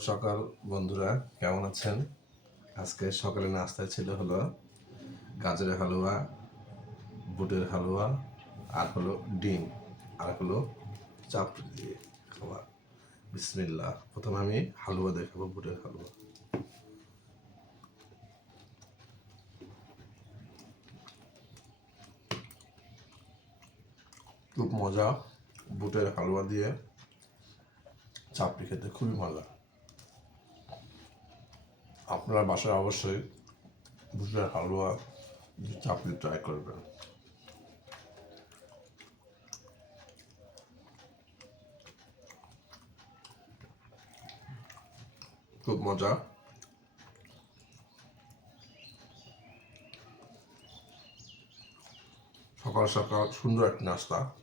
সকাল বন্ধুরা, কেমন আছেন? আজকে সকালে নাস্তায় ছিল হলো গাজরের হালুয়া, বুটের হালুয়া, আর হলো ডিম, আর হলো চাপড়ি দিয়ে খাওয়া। বিসমিল্লাহ। প্রথমে আমি হালুয়া দেখাবো, বুটের হালুয়া। খুব মজা। বুটের হালুয়া দিয়ে চাপড়ি খেতে খুবই মজা। আপনারা বাসায় অবশ্যই বুটের হালুয়া চাপড়ি ট্রাই করবেন। খুব মজা। সকাল সকাল সুন্দর একটা নাস্তা।